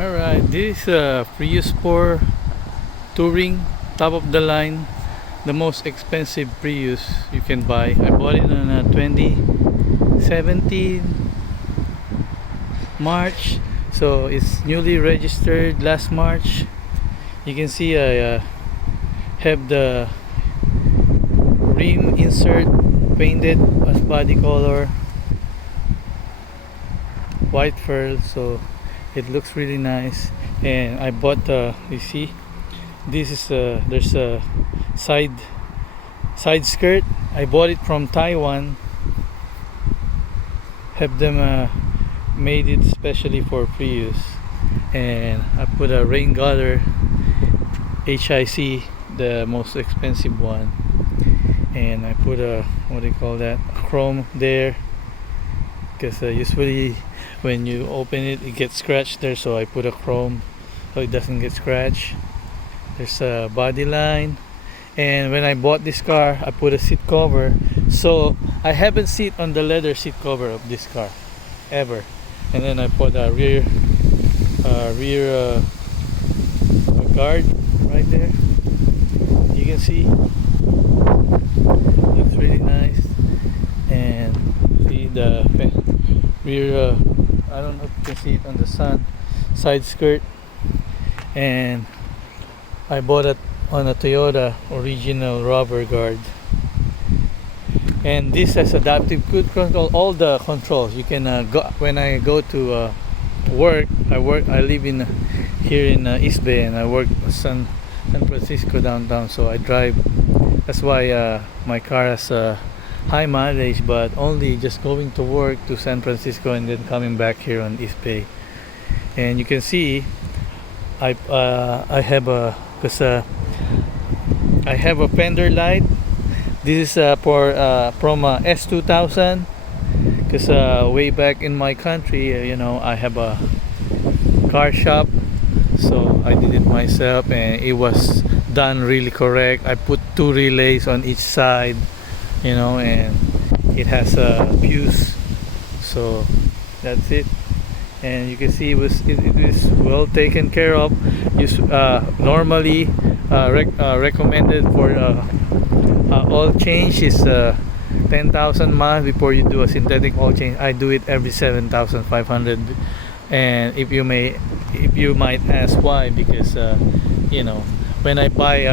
Alright, this is a Prius Four Touring, top of the line, the most expensive Prius you can buy. I bought it on 2017 March, so it's newly registered last March. You can see I have the rim insert painted as body color, white fur, so it looks really nice. And I bought the, you see, this is there's a side skirt. I bought it from Taiwan, have them made it specially for Prius. And I put a rain guarder, HIC, the most expensive one. And I put a, what do you call that, a chrome there, because usually when you open it gets scratched there, so I put a chrome so it doesn't get scratched. There's a body line. And when I bought this car, I put a seat cover, so I haven't sit on the leather seat cover of this car ever. And then I put a rear guard right there. You can see, looks really nice. And see the rear, I don't know if you can see it on the sun, side skirt. And I bought it on a Toyota original rubber guard. And this has adaptive cruise control, all the controls. You can go when I go to work. I live in here in East Bay, and I work San Francisco downtown. So I drive. That's why my car has high mileage, but only just going to work to San Francisco and then coming back here on East Bay. And you can see I have a, because I have a fender light. This is for from S2000, because way back in my country, I have a car shop, so I did it myself, and it was done really correct. I put 2 relays on each side, and it has a fuse, so that's it. And you can see it is well taken care of. Normally recommended for oil change is 10,000 miles before you do a synthetic oil change. I do it every 7,500. And if you might ask why, because when I buy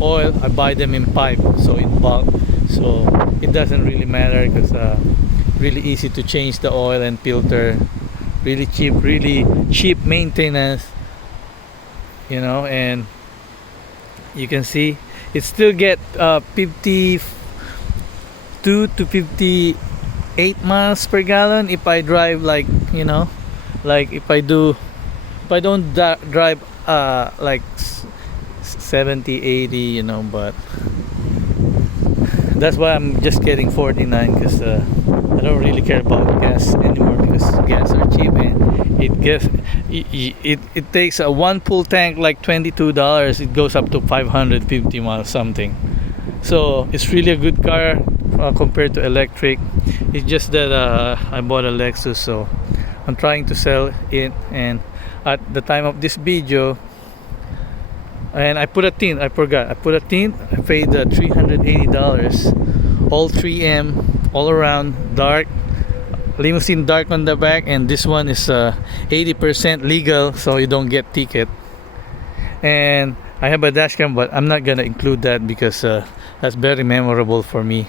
oil, I buy them in pipe, so in bulk, so it doesn't really matter, because really easy to change the oil and filter, really cheap maintenance, and you can see it still get 52 to 58 miles per gallon if I drive like if I don't drive like 70, 80, but that's why I'm just getting 49, because I don't really care about gas anymore, because gas are cheap, and it takes a one full tank like $22. It goes up to 550 miles something. So it's really a good car compared to electric. It's just that I bought a Lexus, so I'm trying to sell it. And at the time of this video, and I put a tint, I forgot, I put a tint. I paid $380, all 3M, all around, dark, limousine dark on the back. And this one is 80% legal, so you don't get ticket. And I have a dash cam, but I'm not gonna include that, because that's very memorable for me.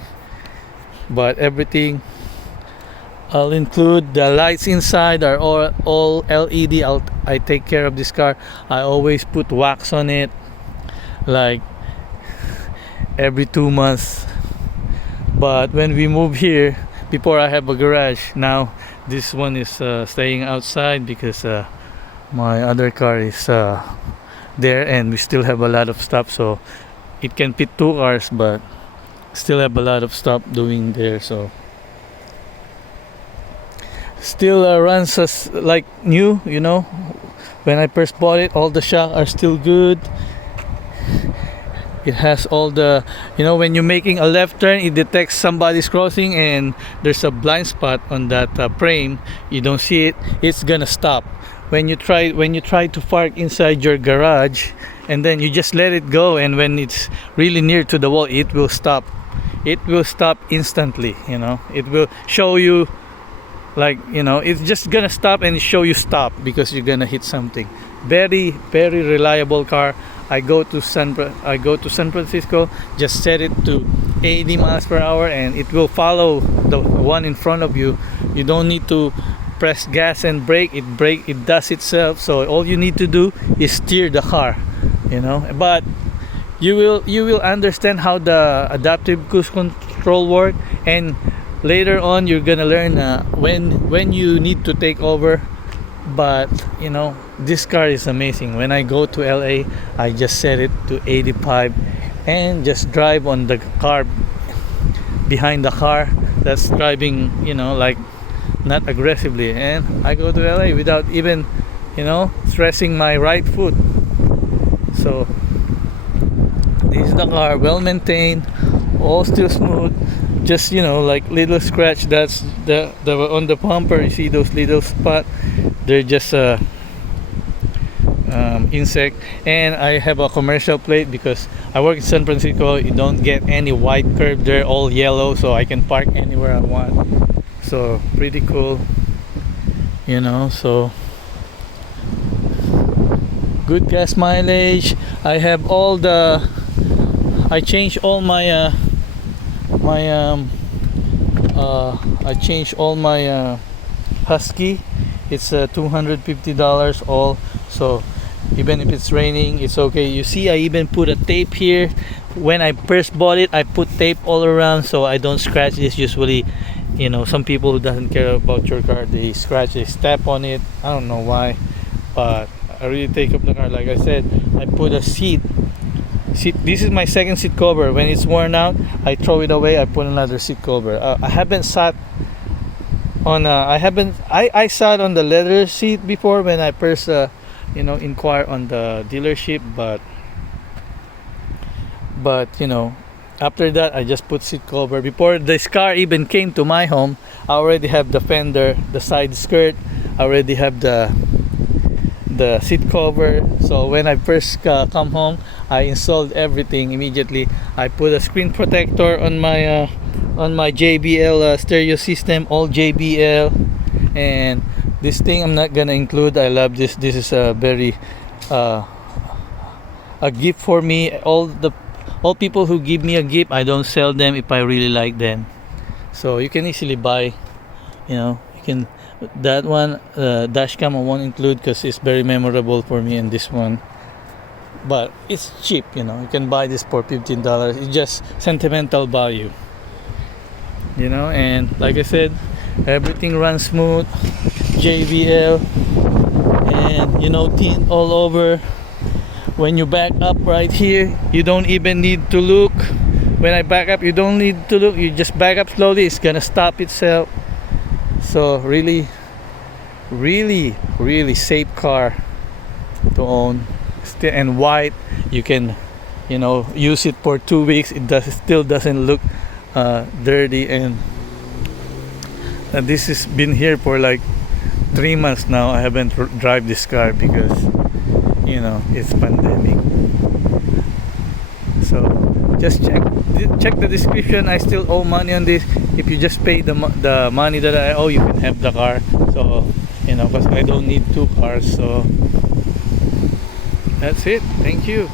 But everything I'll include. The lights inside are all LED. I take care of this car. I always put wax on it, like every 2 months. But when we move here, before I have a garage, now this one is staying outside, because my other car is there, and we still have a lot of stuff, so it can fit 2 cars, but still have a lot of stuff doing there. So still runs as like new. When I first bought it, all the shocks are still good. It has all the, when you're making a left turn, it detects somebody's crossing and there's a blind spot on that frame. You don't see it, it's gonna stop. When you try to park inside your garage, and then you just let it go, and when it's really near to the wall, it will stop. It will stop instantly. It will show you, like, it's just gonna stop and show you stop because you're gonna hit something. Very, very reliable car. I go to San Francisco, just set it to 80 miles per hour and it will follow the one in front of you. You don't need to press gas and brake. It does itself. So all you need to do is steer the car, but you will understand how the adaptive cruise control work, and later on you're gonna learn when you need to take over. But this car is amazing. When I go to LA, I just set it to 85 and just drive on the car behind the car that's driving, like not aggressively, and I go to LA without even stressing my right foot. So this is the car, well maintained, all still smooth. Just like little scratch, that's the on the bumper. You see those little spot, they're just insect. And I have a commercial plate because I work in San Francisco. You don't get any white curb, they're all yellow, so I can park anywhere I want. So pretty cool, so good gas mileage. I have I changed all my I changed all my Husky. It's $250 all, so even if it's raining, it's okay. You see, I even put a tape here. When I first bought it, I put tape all around so I don't scratch this. Usually, some people who doesn't care about your car, they scratch, they step on it. I don't know why, but I really take up the car. Like I said, I put a seat. This is my second seat cover. When it's worn out, I throw it away. I put another seat cover. I haven't sat on I sat on the leather seat before when I first inquire on the dealership, but after that I just put seat cover. Before this car even came to my home, I already have the fender, the side skirt, I already have the seat cover. So when I first come home, I installed everything immediately. I put a screen protector on my JBL stereo system, all JBL. And this thing I'm not gonna include. I love this. This is a very a gift for me. All people who give me a gift, I don't sell them if I really like them. So you can easily buy, you can. That one dash cam I won't include because it's very memorable for me, and this one, but it's cheap. You can buy this for $15. It's just sentimental value, and like I said, everything runs smooth. JBL, and tint all over. When you back up right here, you don't even need to look. When I back up, you don't need to look. You just back up slowly, it's gonna stop itself. So really, really, really safe car to own. And white, you can use it for 2 weeks. Still doesn't look dirty. And this has been here for like 3 months now. I haven't drive this car because it's pandemic. So just check the description. I still owe money on this. If you just pay the money that I owe, you can have the car. So because I don't need 2 cars. So that's it. Thank you.